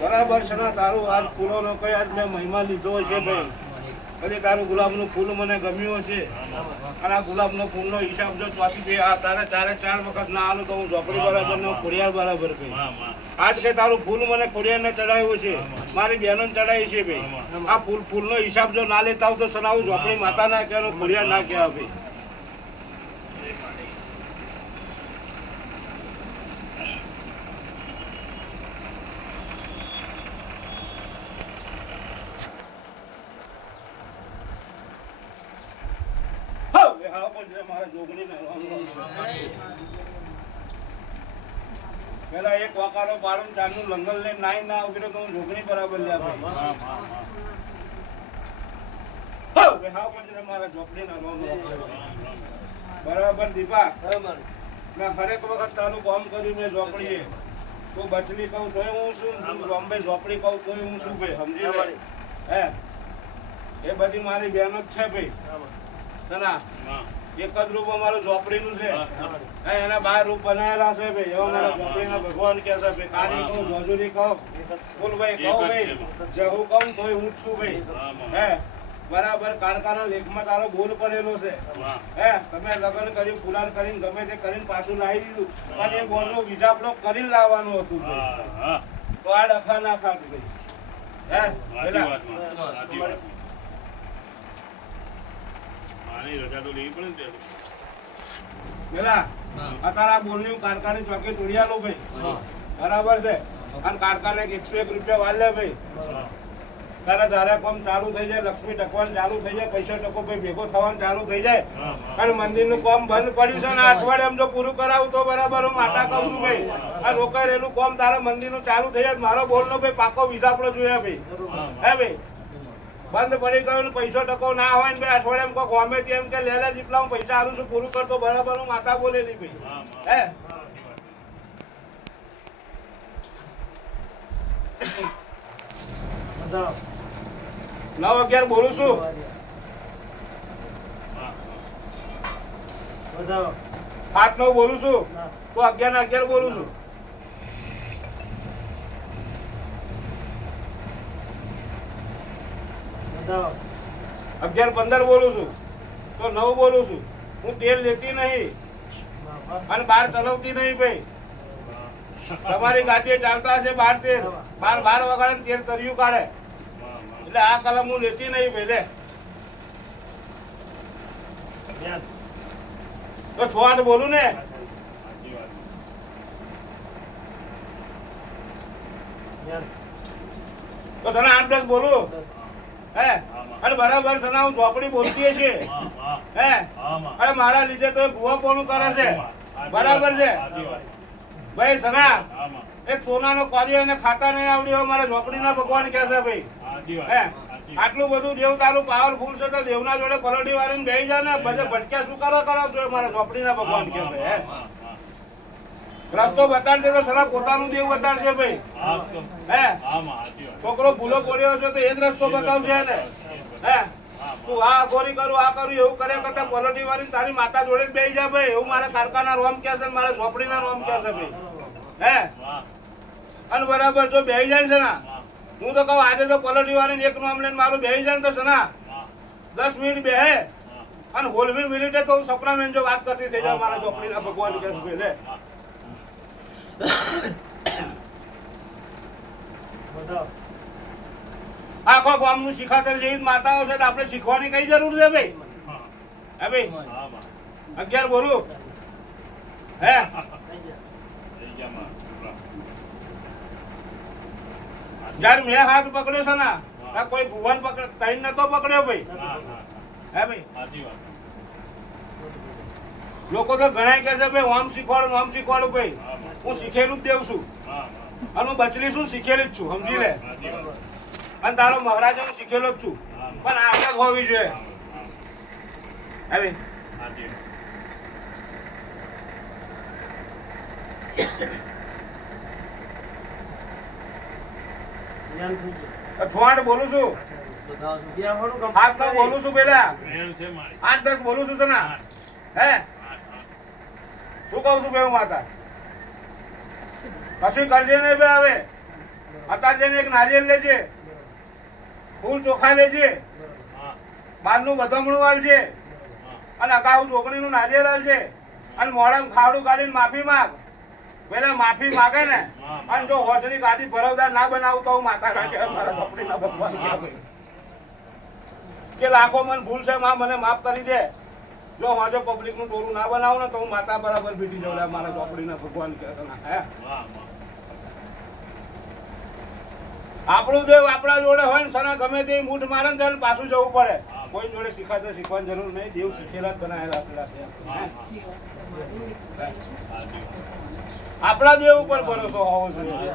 બરાબર છે ને તારું આજ ફૂલોનો કઈ આજ મેં મહિમા લીધો છે ભાઈ કદી તારું ગુલાબનું ફૂલ મને ગમ્યું હશે અને આ ગુલાબનો ફૂલનો હિસાબ જો ચોથી તારે ચાર વખત ના આલું તો હું ઝોપડી બરાબર ને ખોડિયાર બરાબર કઈ આજ કે તારું ફૂલ મને ખોડિયારને ચડાવ્યું છે મારી બહેનો ચડાવી છે ભાઈ આ ફૂલનો હિસાબ જો ના લેતા હોઉં તો સનાવું ઝોપડી માતા ના કહેવાનું ખોડિયાર ના કહેવા ભાઈ પેલા એક વાકારો પાડું ચાંદનું લંગલ લઈને નાઈ ના ઉભી તો હું જોગણી બરાબર લે મારા ઝોપડી બરાબર દીપા મેં હરેક વખત તારું કામ કર્યું મેં ઝોપડીએ તો બચલી કહું તોય હું શું બોમ્બે ઝોપડી કહું તોય હું શું ભાઈ સમજી હે એ બધી મારી બહેનો જ છે ભાઈ સના એક જ રૂપ અમારું ઝોપડીનું છે એના 12 રૂપ બનાવેલા છે ભાઈ એવા મારા ઝોપડીના ભગવાન કે છે ભાઈ કાની કહું મજૂરી કહું ફૂલભાઈ કહું ભાઈ જહુ કહું તોય હું છું ભાઈ હે બરાબર કારખાના લેખમાં તારો બોલ પડેલો છે હે તમે લગ્ન કર્યું પુરાણ કરીને ગમે તે કરીને પાછું લાવી દીધું પણ એ બોલનો વિજાપડો કરીને લાવવાનું હતું તો આ ડખા ના ખાતું ભાઈ હે તારા બોલની કારખાને ચોકે તોડિયા લો ભાઈ બરાબર છે અને કારખાને 101 રૂપિયા વાલે ભાઈ તારા ધારા કામ ચાલુ થઈ જાય લક્ષ્મી ટકવાનું ચાલુ થઈ જાય પૈસા ટકો ભાઈ ભેગો થવાનું ચાલુ થઈ જાય અને મંદિરનું કામ બંધ પડ્યું છે ને અઠવાડિયામાં જો પૂરું કરાવું તો બરાબર હું માતા કહું છું ભાઈ આ રોકાયેલું કામ તારા મંદિરનું ચાલુ થઈ જાય મારો બોલનો ભાઈ પાકો વિઝાપડો જોઈએ ભાઈ હે ભાઈ બંધ પડી ગયો ને પૈસો ટકો ના હોય ને ભાઈ અઠવાડિયામાં કોઈ ગમે તેમ કે લેલા જેટલા હું પૈસા આલું છું પૂરું કરતો બરાબર હું માતા બોલેલી ભાઈ હે 9-11 બોલું છું 8-9 બોલું છું તો 11-11 બોલું છું 11-15 બોલું છું તો 9 બોલું છું હું તેલ લેતી નહીં અને બહાર ચલાવતી નહીં ભાઈ તમારી ગાડીએ ચાલતા હશે 12 વગાડે તેલ તર્યું કાઢે એટલે આ કલમ હું લેતી નહીં ભાઈ તો 6-8 બોલું ને તો તને 8-10 બોલું હે અને બરાબર સના હું ઝોપડી બોલતી છે હે અરે મારા લીધે તો ભૂવા કોનું કરે છે બરાબર છે ભાઈ સના એક સોનાનો કાર્ય એને ખાતા નહીં આવડ્યો મારા ઝોપડીના ભગવાન કહે છે ભાઈ હે આટલું બધું દેવ તારું પાવરફુલ છે તો દેવના જોડે પલોટી વાળીને બેસી જાય ને બધે ભટક્યા શું કરો છો મારા ઝોપડીના ભગવાન કહે છે હે રસ્તો બતાડશે તો સરા પોતાનું દેવ બતાડશે ભાઈ હે છોકરો ભૂલો પડ્યો છે તો એ જ રસ્તો બતાવશે ને હે તું આ ગોરી કરું આ કરું એવું કરે કરતા પલોટી વાળી તારી માતા જોડે જ બેસી જાય ભાઈ એવું મારા કારખાના રોમ કે છે મારા ઝોપડીના રોમ કે છે ભાઈ હે અને બરાબર જો બેસી જાય છે ને હું તો કહું આજે તો પલોટી વાળીને એક નામ લઈને મારું બેસી જાય તો સના 10 મિનિટ બેહે અને 16મી મિનિટે તો હું સપના મેં જો વાત કરતી થઈ જાય મારા ઝોપડીના ભગવાન કે છે લે આખો ગામનું શીખાતર જેવી માતાઓ છે આપણે શીખવાની કઈ જરૂર છે ભાઈ હે ભાઈ 11 બોલું હે જયારે મેં હાથ પકડ્યો છે ને કોઈ ભુવન પકડ તૈન નતો પકડ્યો ભાઈ હે ભાઈ લોકો તો ઘણા કે છે ભાઈ આમ શીખવાડું ભાઈ હું શીખેલું જ દેવ છું અને હું બચલી છું શીખેલી જ છું સમજી લે અને તારો મહારાજ હું શીખેલો જ છું પણ આગળ હોવી જોઈએ હવે છોડ બોલું છું 8 9 બોલું છું પેલા 8 10 બોલું છું તને હે શું કહું છું બેવું માતા કશું કરજે નહીં બે આવે અત્યારે જઈને એક નારિયેળ લેજે ફૂલ ચોખા લેજે બહારનું બધામણું આવજે અને અગાઉ ચોકડીનું નારિયેળ આવજે અને મોઢામાં ખાવડું કાઢીને માફી માંગ પેલા માફી માંગે ને અને જો હોજની ગાદી ભરવદાર ના બનાવું તો હું માતા રાખે મારા ચોપડીના ભગવાન કે લાખો મન ભૂલ છે માં મને માફ કરી દે જો હોજો પબ્લિક નું ટોરું ના બનાવું ને તો હું માતા બરાબર ભીટી જાઉં મારા ચોપડીના ભગવાન કે હે આપણું દેવ આપણા જોડે હોય ને સના ગમે તે મૂઠ મારે ને ત્યારે પાછું જવું પડે કોઈ જોડે શીખાતા શીખવાની જરૂર નહીં દેવ શીખેલા જ બનાવેલા પેલા છે આપણા દેવ ઉપર ભરોસો હોવો જોઈએ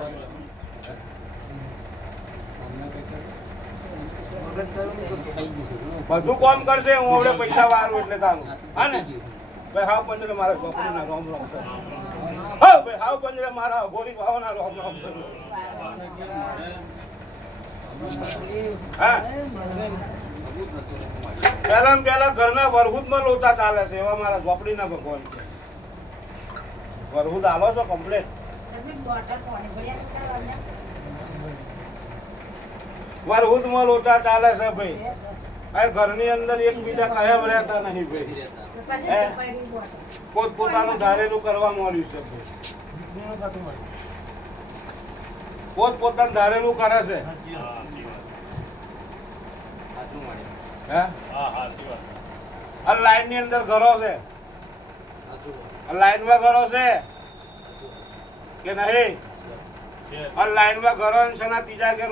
બધું કામ કરશે હું હવે પૈસા વાળું એટલે તારું હા ને ભાઈ હાવ પંજરે મારા છોકરીના રોમ રોમ હા ભાઈ હાવ પંજરે મારા ગોરી ભાવના રોમ રોમ હા પેલા પેલા ઘરના વરહુદમાં લોચા ચાલે છે એવા મારા ઝોપડીના ભગવાન છે વરહુદ આલો છો કમ્પ્લેટ વરહુદમાં લોચા ચાલે છે ભાઈ આ ઘરની અંદર એકબીજા કાયમ રહેતા નહીં ભાઈ પોતપોતાનું ધારેલું કરવા માંડ્યું છે ભાઈ પોતપોતાનું ધારેલું કરે છે આ લાઈન ની અંદર ઘરો છે લાઈન માં ઘરો છે કે નહીં આ લાઈન માં ઘરો છે ત્રીજા ઘર